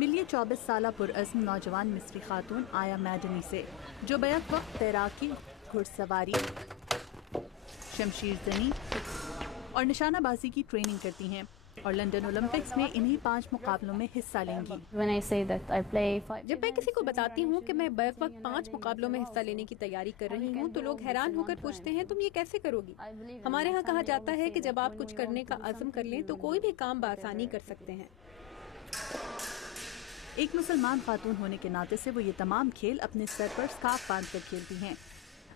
ملیے 24 سالہ پرعزم نوجوان مصری خاتون آیا میڈنی سے، جو بیک وقت تیراکی، گھڑ سواری، شمشیر زنی اور نشانہ بازی کی ٹریننگ کرتی ہیں اور لنڈن اولمپکس میں انہی 5 مقابلوں میں حصہ لیں گی۔ جب میں کسی کو بتاتی ہوں کہ میں بیک وقت 5 مقابلوں میں حصہ لینے کی تیاری کر رہی ہوں تو لوگ حیران ہو کر پوچھتے ہیں تم یہ کیسے کرو گی؟ ہمارے ہاں کہا جاتا ہے کہ جب آپ کچھ کرنے کا عزم کر لیں تو کوئی بھی کام بآسانی کر سکتے ہیں۔ ایک مسلمان خاتون ہونے کے ناطے سے وہ یہ تمام کھیل اپنے سر پر سکارف باندھ کر کھیلتی ہیں۔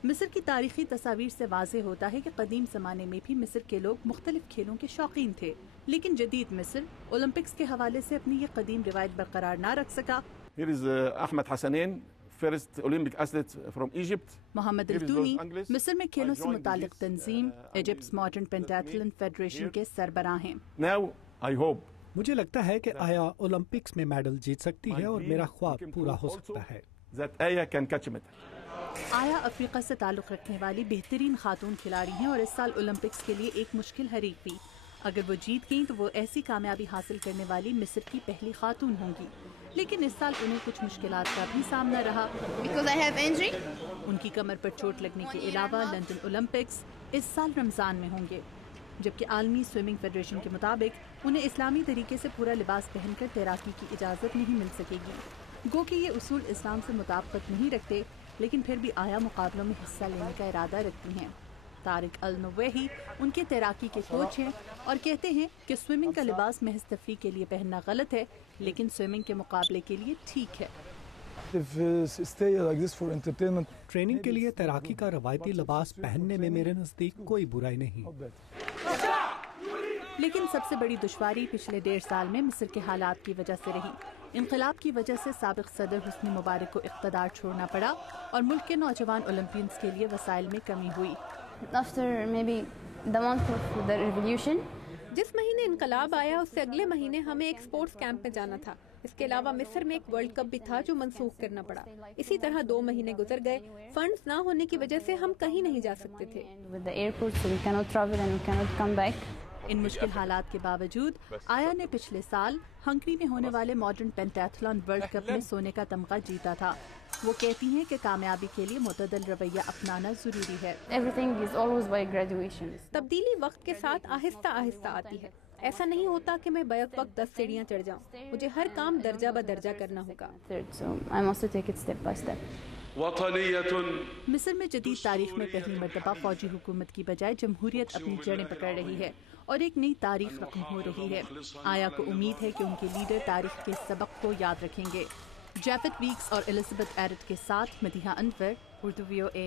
مصر کی تاریخی تصاویر سے واضح ہوتا ہے کہ قدیم زمانے میں بھی مصر کے لوگ مختلف کھیلوں کے شوقین تھے، لیکن جدید مصر اولمپکس کے حوالے سے اپنی یہ قدیم روایت برقرار نہ رکھ سکا۔ Ahmed Hassanein first Olympic athlete from Egypt. Mohamed Eltouny مصر میں کھیلوں سے متعلق تنظیم ایجپٹس ماڈرن پینٹیتھلن فیڈریشن کے سربراہ ہیں۔ مجھے لگتا ہے کہ آیا اولمپکس میں میڈل جیت سکتی ہے اور میرا خواب پورا ہو سکتا ہے۔ آیا افریقہ سے تعلق رکھنے والی بہترین خاتون کھلاڑی ہیں اور اس سال اولمپکس کے لیے ایک مشکل حریف بھی۔ اگر وہ جیت گئیں تو وہ ایسی کامیابی حاصل کرنے والی مصر کی پہلی خاتون ہوں گی، لیکن اس سال انہیں کچھ مشکلات کا بھی سامنا رہا۔ ان کی کمر پر چوٹ لگنے کے علاوہ لندن اولمپکس اس سال رمضان میں ہوں گے، جبکہ عالمی سوئمنگ فیڈریشن کے مطابق انہیں اسلامی طریقے سے پورا لباس پہن کر تیراکی کی اجازت نہیں مل سکے گی۔ گو کہ یہ اصول اسلام سے مطابقت نہیں رکھتے، لیکن پھر بھی آیا مقابلوں میں حصہ لینے کا ارادہ رکھتی ہیں۔ طارق النویحی ان کے تیراکی کے کوچ ہیں اور کہتے ہیں کہ سوئمنگ کا لباس محض تفریح کے لیے پہننا غلط ہے، لیکن سوئمنگ کے مقابلے کے لیے ٹھیک ہے۔ ٹریننگ کے لیے تیراکی کا روایتی لباس پہننے میں میرے نزدیک کوئی برائی نہیں، لیکن سب سے بڑی دشواری پچھلے 1.5 سال میں مصر کے حالات کی وجہ سے رہی۔ انقلاب کی وجہ سے سابق صدر حسنی مبارک کو اقتدار چھوڑنا پڑا اور ملک کے نوجوان اولمپئنز کے لیے وسائل میں کمی ہوئی۔ جس مہینے انقلاب آیا اس سے اگلے مہینے ہمیں ایک سپورٹس کیمپ میں جانا تھا۔ اس کے علاوہ مصر میں ایک ورلڈ کپ بھی تھا جو منسوخ کرنا پڑا۔ اسی طرح 2 مہینے گزر گئے، فنڈز نہ ہونے کی وجہ سے ہم کہیں نہیں جا سکتے تھے۔ ان مشکل حالات کے باوجود آیا نے پچھلے سال ہنگری میں ہونے والے ماڈرن پینٹیتھلن ورلڈ کپ میں سونے کا تمغہ جیتا تھا۔ وہ کہتی ہیں کہ کامیابی کے لیے معتدل رویہ اپنانا ضروری ہے۔ تبدیلی وقت کے ساتھ آہستہ آہستہ آتی ہے۔ ایسا نہیں ہوتا کہ میں بیک وقت 10 سیڑھیاں چڑھ جاؤں، مجھے ہر کام درجہ بدرجہ کرنا ہوگا۔ مصر میں جدید تاریخ میں پہلی مرتبہ فوجی حکومت کی بجائے جمہوریت اپنی جڑیں پکڑ رہی ہے اور ایک نئی تاریخ رقم ہو رہی ہے۔ آیا کو امید ہے کہ ان کے لیڈر تاریخ کے سبق کو یاد رکھیں گے۔ جیفت ویکس اور الزبتھ ایرٹ کے ساتھ مدیحہ انور، اردو VOA۔